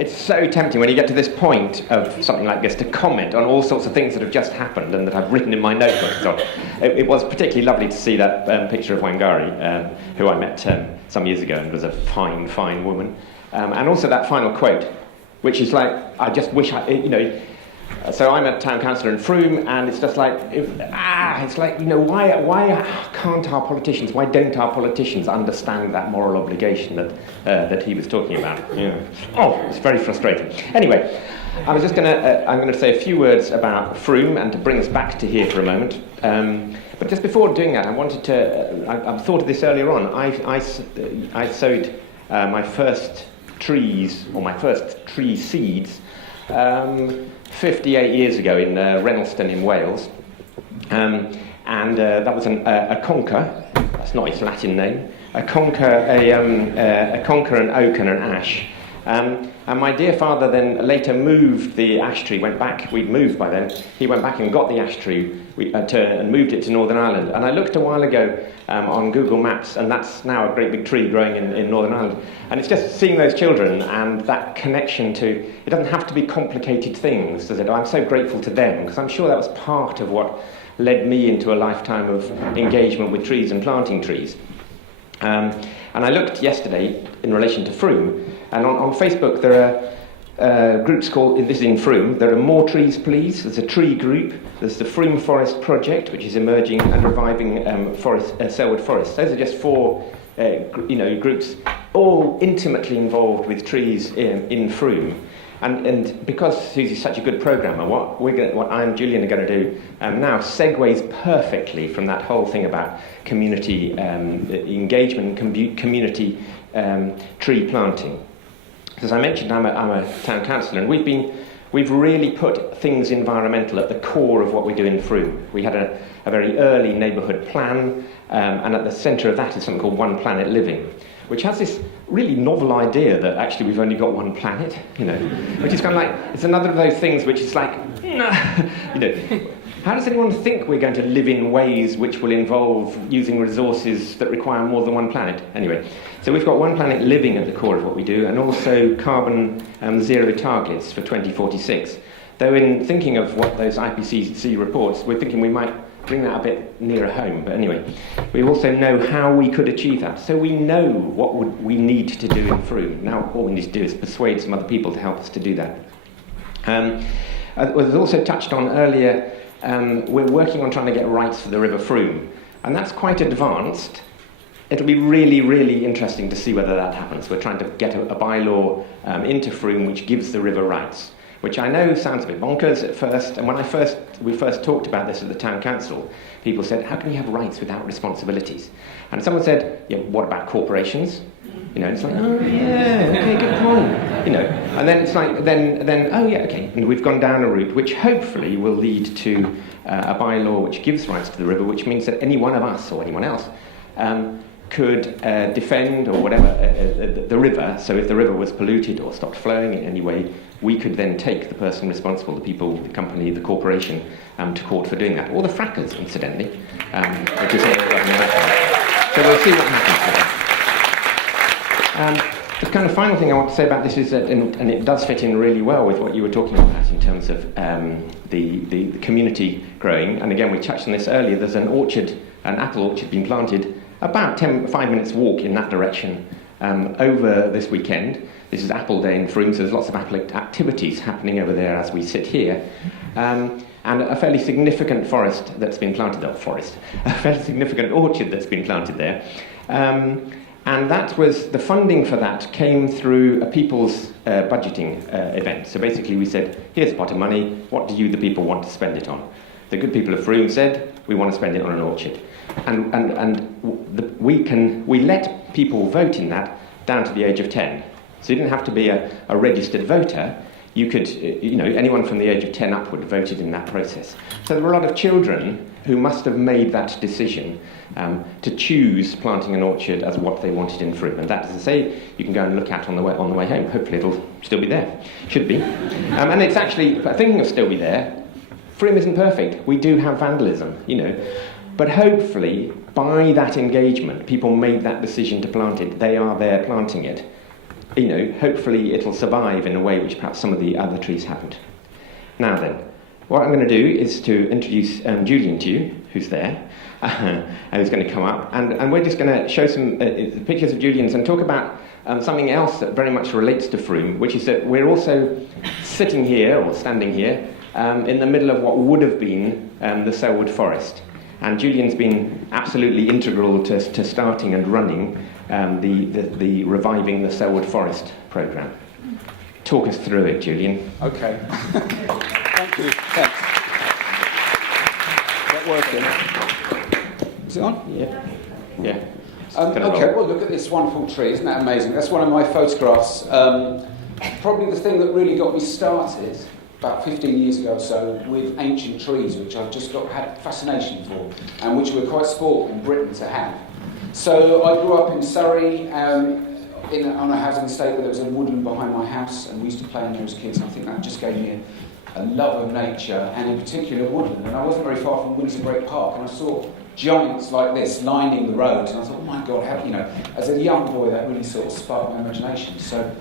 it's so tempting when you get to this point of something like this to comment on all sorts of things that have just happened and that I've written in my notebook. So it was particularly lovely to see that picture of Wangari, who I met some years ago and was a fine, fine woman. And also that final quote, which is like, I just wish so I'm a town councillor in Frome, and it's just like, why can't our politicians, why don't our politicians understand that moral obligation that he was talking about? Oh, it's very frustrating. Anyway, I'm going to say a few words about Frome and to bring us back to here for a moment. But just before doing that, I wanted to, I thought of this earlier on. I sowed my first trees, or my first tree seeds, 58 years ago in Reynoldstown in Wales, and that was a conker. That's not its Latin name. A conker, an oak, and an ash. And my dear father then later moved the ash tree. Went back. We'd moved by then. He went back and got the ash tree and moved it to Northern Ireland. And I looked a while ago on Google Maps, and that's now a great big tree growing in Northern Ireland. And it's just seeing those children and that connection to, it doesn't have to be complicated things, does it? I'm so grateful to them, because I'm sure that was part of what led me into a lifetime of engagement with trees and planting trees. And I looked yesterday in relation to Frome, and on Facebook there are groups called, this is in Frome, there are More Trees Please, there's a tree group, there's the Frome Forest Project, which is emerging and reviving Selwood Forest. Those are just four groups, all intimately involved with trees in Frome. And because Susie's such a good programmer, what I and Julian are going to do now segues perfectly from that whole thing about community engagement and community tree planting. As I mentioned, I'm a town councillor, and we've really put things environmental at the core of what we do in Frome. We had a very early neighbourhood plan, and at the centre of that is something called One Planet Living, which has this really novel idea that actually we've only got one planet, which is kind of like, it's another of those things which is like, how does anyone think we're going to live in ways which will involve using resources that require more than one planet? Anyway, so we've got One Planet Living at the core of what we do, and also carbon zero targets for 2046. Though in thinking of what those IPCC reports, we're thinking we might bring that a bit nearer home. But anyway, we also know how we could achieve that. So we know what we need to do in Frome. Now all we need to do is persuade some other people to help us to do that. It was also touched on earlier, we're working on trying to get rights for the River Frome. And that's quite advanced. It'll be really, really interesting to see whether that happens. We're trying to get a bylaw into Frome which gives the river rights, which I know sounds a bit bonkers at first. And when we first talked about this at the town council, people said, how can you have rights without responsibilities? And someone said, yeah, what about corporations? It's like, oh yeah, okay, good point. And then it's like, then oh yeah, okay. And we've gone down a route which hopefully will lead to a bylaw which gives rights to the river, which means that any one of us or anyone else could defend or whatever the river. So if the river was polluted or stopped flowing in any way, we could then take the person responsible, the people, the company, the corporation, to court for doing that. Or the frackers, incidentally. Which is so we'll see what happens with that. The kind of final thing I want to say about this is that, and it does fit in really well with what you were talking about in terms of the community growing. And again, we touched on this earlier. There's an apple orchard being planted about 5 minutes walk in that direction over this weekend. This is Apple Day in Frome, so there's lots of apple activities happening over there as we sit here. And a fairly significant forest that's been planted, a fairly significant orchard that's been planted there. And that was, the funding for that came through a people's budgeting event. So basically we said, here's a pot of money, what do you, the people, want to spend it on? The good people of Frome said, we want to spend it on an orchard. We let people vote in that down to the age of 10. So you didn't have to be a registered voter. You could, anyone from the age of 10 upward voted in that process. So there were a lot of children who must have made that decision to choose planting an orchard as what they wanted in Frome. And that, as I say, you can go and look at on the way home. Hopefully it'll still be there. Should be. And it's actually, thinking of still be there, Frome isn't perfect. We do have vandalism, But hopefully, by that engagement, people made that decision to plant it. They are there planting it. hopefully it'll survive in a way which perhaps some of the other trees haven't. Now then, what I'm going to do is to introduce Julian to you, who's there, and who's going to come up, and we're just going to show some pictures of Julian's and talk about something else that very much relates to Frome, which is that we're also sitting here, or standing here, in the middle of what would have been the Selwood Forest. And Julian's been absolutely integral to starting and running the Reviving the Selwood Forest programme. Talk us through it, Julian. Okay. Thank you. Thanks. Is that working? Is it on? Yeah. Yeah. Okay, well, look at this wonderful tree. Isn't that amazing? That's one of my photographs. Probably the thing that really got me started about 15 years ago or so with ancient trees, which I've just had a fascination for, and which we're quite spoilt in Britain to have. So I grew up in Surrey, on a housing estate where there was a woodland behind my house, and we used to play in there as kids, and I think that just gave me a love of nature, and in particular woodland. And I wasn't very far from Windsor Great Park, and I saw giants like this lining the roads, and I thought, oh my God, how, as a young boy, that really sort of sparked my imagination. So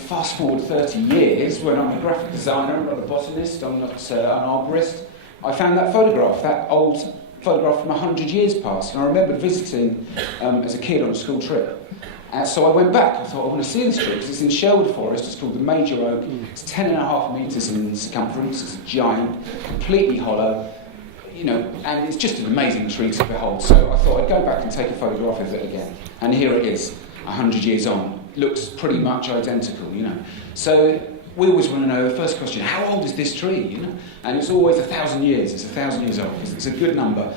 fast forward 30 years, when I'm a graphic designer, I'm not a botanist, I'm not an arborist, I found that photograph, that old photograph from 100 years past, and I remember visiting as a kid on a school trip. So I went back, I thought, I want to see this tree, because it's in Selwood Forest, it's called the Major Oak, it's 10.5 metres in circumference, it's a giant, completely hollow, and it's just an amazing tree to behold. So I thought I'd go back and take a photograph of it again. And here it is, 100 years on. Looks pretty much identical, So we always want to know the first question, how old is this tree, And it's always 1,000 years, it's 1,000 years old, it's a good number.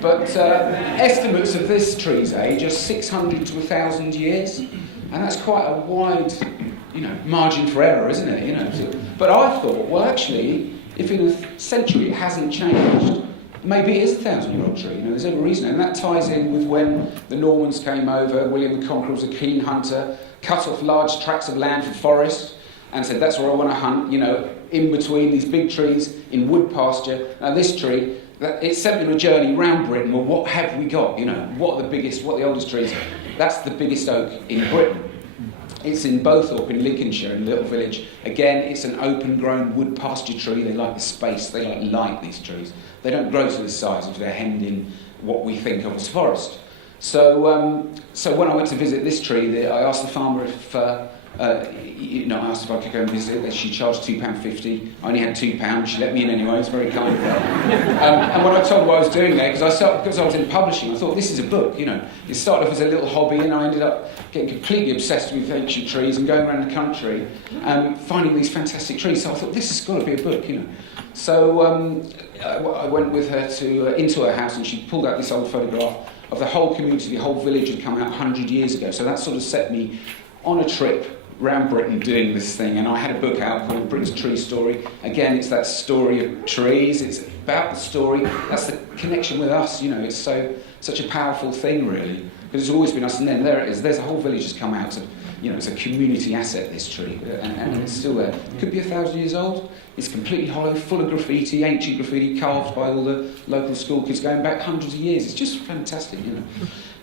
But estimates of this tree's age are 600 to 1,000 years, and that's quite a wide, margin for error, isn't it, But I thought, well, actually, if in a century it hasn't changed, maybe it is a 1,000-year-old tree, there's every reason. And that ties in with when the Normans came over, William the Conqueror was a keen hunter, cut off large tracts of land for forest, and said, that's where I want to hunt, in between these big trees in wood pasture. Now this tree, it sent me on a journey around Britain. Well, what have we got? What are the oldest trees? That's the biggest oak in Britain. It's in Bowthorpe in Lincolnshire, in a little village. Again, it's an open-grown wood pasture tree. They like the space, they like light, these trees. They don't grow to this size if they're hemmed in what we think of as forest. So when I went to visit this tree, I asked the farmer if, I asked if I could go and visit it. She charged £2.50. I only had £2. She let me in anyway. It's very kind of her. And when I told her what I was doing there, because I was in publishing, I thought, this is a book, It started off as a little hobby, and I ended up getting completely obsessed with ancient trees and going around the country and finding these fantastic trees. So I thought, this has got to be a book, So I went with her into her house, and she pulled out this old photograph of the whole community. The whole village had come out 100 years ago. So that sort of set me on a trip around Britain doing this thing, and I had a book out called Britain's Tree Story. Again, it's that story of trees, it's about the story, that's the connection with us, it's such a powerful thing, really, because it's always been us, and then there it is, there's a whole village has come out, it's a community asset, this tree, and it's still there. It could be 1,000 years old, it's completely hollow, full of graffiti, ancient graffiti, carved by all the local school kids going back hundreds of years. It's just fantastic,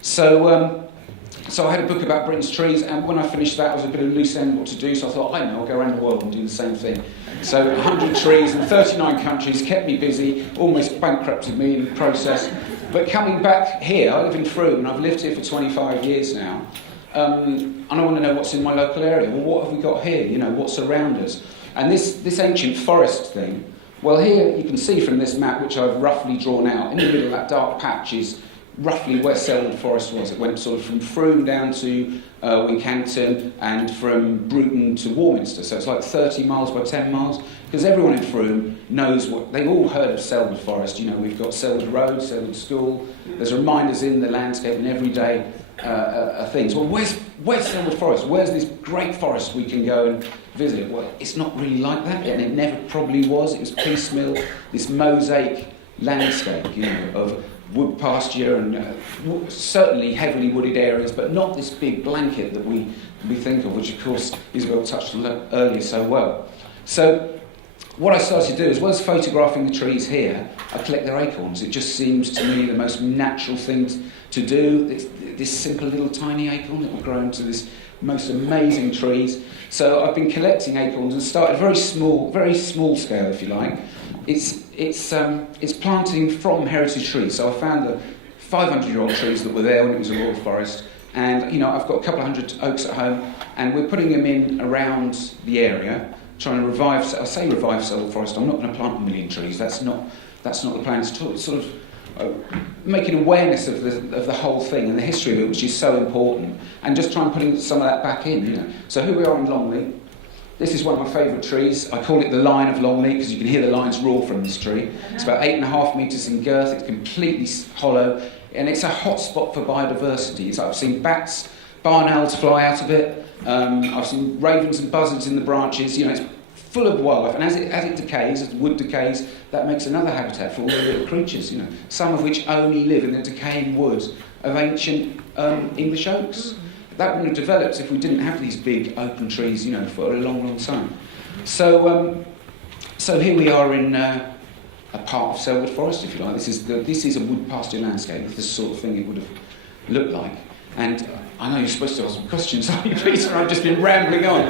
So I had a book about Britain's trees, and when I finished that, I was a bit of a loose end what to do, so I thought, I'll go around the world and do the same thing. So 100 trees in 39 countries kept me busy, almost bankrupted me in the process. But coming back here, I live in Frome, and I've lived here for 25 years now, and I want to know what's in my local area. Well, what have we got here? What's around us? And this ancient forest thing, well, here you can see from this map, which I've roughly drawn out, in the middle of that dark patch is roughly where Selwood Forest was. It went sort of from Frome down to Wincanton, and from Bruton to Warminster. So it's like 30 miles by 10 miles, because everyone in Frome knows they've all heard of Selwood Forest. We've got Selwood Road, Selwood School. There's reminders in the landscape and everyday things. Well, where's Selwood Forest? Where's this great forest we can go and visit? Well, it's not really like that, and it never probably was. It was piecemeal, this mosaic landscape, of wood pasture and certainly heavily wooded areas, but not this big blanket that we think of, which of course Isabel touched on earlier so well. So what I started to do, as well as photographing the trees here, I collect their acorns. It just seems to me the most natural thing to do. This simple little tiny acorn that will grow into this most amazing trees. So I've been collecting acorns and started very small scale, if you like. It's planting from heritage trees. So I found the 500-year-old trees that were there when it was a Royal Forest, and I've got a couple of hundred oaks at home, and we're putting them in around the area, trying to revive Selwood Forest. I'm not going to plant a million trees. That's not the plan at all. It's sort of making awareness of the whole thing and the history of it, which is so important, and just try and putting some of that back in. So here we are in Longley. This is one of my favourite trees. I call it the Line of Longley because you can hear the lines roar from this tree. It's about 8.5 metres in girth. It's completely hollow, and it's a hot spot for biodiversity. I've seen bats, barn owls fly out of it. I've seen ravens and buzzards in the branches. It's full of wildlife, and as it decays, as wood decays, that makes another habitat for all the little creatures, some of which only live in the decaying wood of ancient English oaks. That wouldn't have developed if we didn't have these big open trees, for a long, long time. So here we are in a part of Selwood Forest, if you like. This is a wood pasture landscape. This is the sort of thing it would have looked like. And I know you're supposed to ask some questions, aren't you, Peter? I've just been rambling on.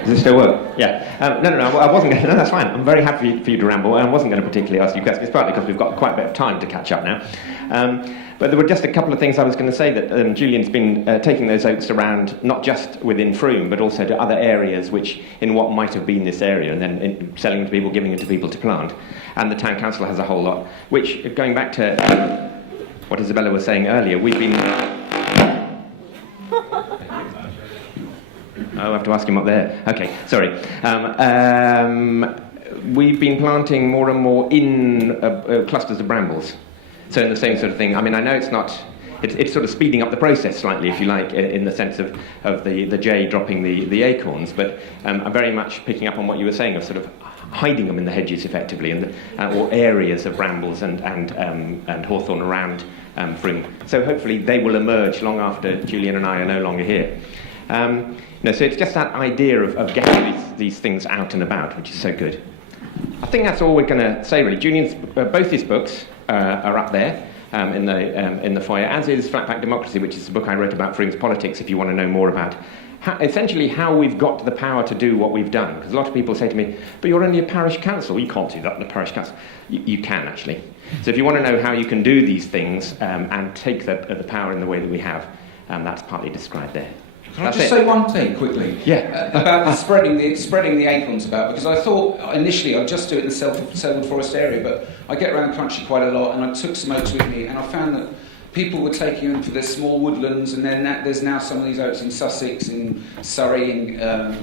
Does it still work? Yeah. No, I wasn't going to... No, that's fine. I'm very happy for you to ramble. I wasn't going to particularly ask you questions. It's partly because we've got quite a bit of time to catch up now. But there were just a couple of things I was going to say, that Julian's been taking those oaks around, not just within Frome, but also to other areas which, in what might have been this area, and then selling them to people, giving it to people to plant. And the town council has a whole lot, which, going back to what Isabella was saying earlier, we've been... I have to ask him up there. Okay, sorry. We've been planting more and more in clusters of brambles. So in the same sort of thing. I mean, I know it's not... It's sort of speeding up the process slightly, if you like, in the sense of the jay dropping the acorns, but I'm very much picking up on what you were saying, of sort of hiding them in the hedges, effectively, or areas of brambles and hawthorn around Frome. So hopefully they will emerge long after Julian and I are no longer here. So it's just that idea of getting these things out and about, which is so good. I think that's all we're going to say, really. Julian's both his books are up there in the foyer, as is Flatpack Democracy, which is the book I wrote about Frome's politics, if you want to know more about essentially how we've got the power to do what we've done. Because a lot of people say to me, but you're only a parish council. You can't do that in a parish council. You can, actually. So if you want to know how you can do these things and take the power in the way that we have, that's partly described there. Can I just say one thing quickly? Yeah. About spreading the acorns about, because I thought initially I'd just do it in the Selwood Forest area, but I get around the country quite a lot, and I took some oaks with me, and I found that people were taking them for their small woodlands, and then there's now some of these oaks in Sussex, in Surrey, in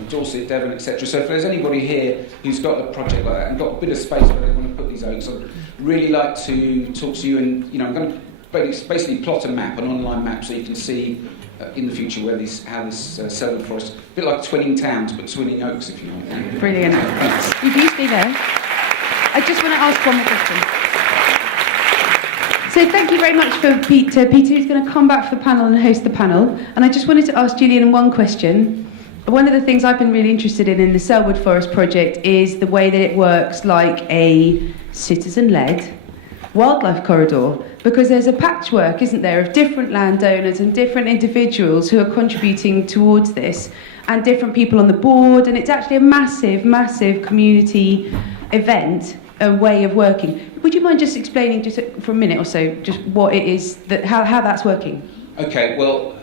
Dorset, Devon, etc. So if there's anybody here who's got a project like that and got a bit of space where they want to put these oaks, I'd really like to talk to you, and I'm going to basically plot a map, an online map, so you can see in the future how this Selwood Forest, a bit like twinning towns, but twinning oaks, if you like. Brilliant. You can stay there. I just want to ask one more question. So thank you very much for Peter. Peter is going to come back for the panel and host the panel. And I just wanted to ask Julian one question. One of the things I've been really interested in the Selwood Forest project is the way that it works like a citizen-led wildlife corridor, because there's a patchwork, isn't there, of different landowners and different individuals who are contributing towards this, and different people on the board, and it's actually a massive, massive community event, a way of working. Would you mind just explaining, just for a minute or so, just what it is, how that's working? Okay, well,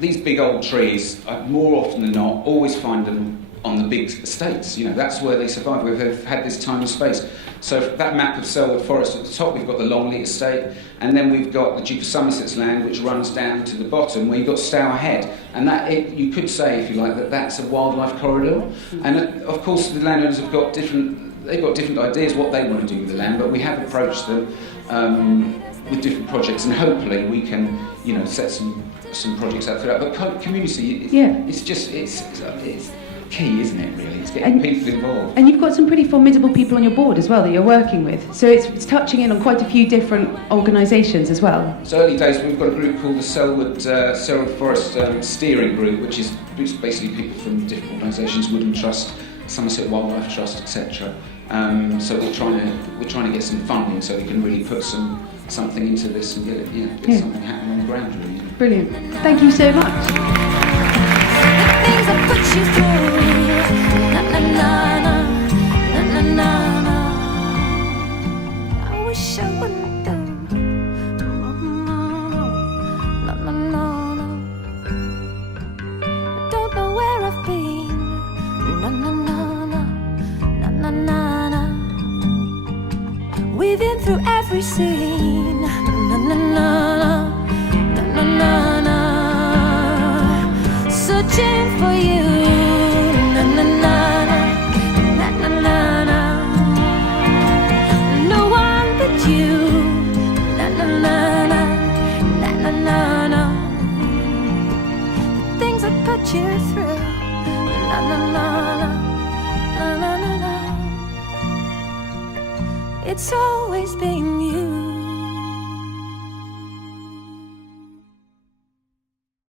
these big old trees, more often than not, always find them on the big estates. That's where they survive, where they've had this time and space. So that map of Selwood Forest, at the top we've got the Longley estate, and then we've got the Duke of Somerset's land, which runs down to the bottom, where you've got Stour Head. And you could say, if you like, that's a wildlife corridor. And of course the landowners have got different ideas what they want to do with the land, but we have approached them with different projects, and hopefully we can, set some projects out through that. But community, it's key, isn't it, really? It's getting people involved. And you've got some pretty formidable people on your board as well that you're working with. So it's touching in on quite a few different organisations as well. So early days, we've got a group called the Selwood Forest Steering Group, which is basically people from different organisations, Woodland Trust, Somerset Wildlife Trust, etc. So we're trying to get some funding so we can really put something into this and get something happening on the ground. Really. Brilliant. Thank you so much. Things that put you through. Na na na na, na na na na. I wish I wouldn't do. Na na na na. I don't know where I've been. Na na na na, na na na na. We've been through every scene. Na na na na, na na na na. Searching for you, na na na na, na na na. No one but you, na na na na, na na na na. The things that put you through, na na na na, na na na na. It's always been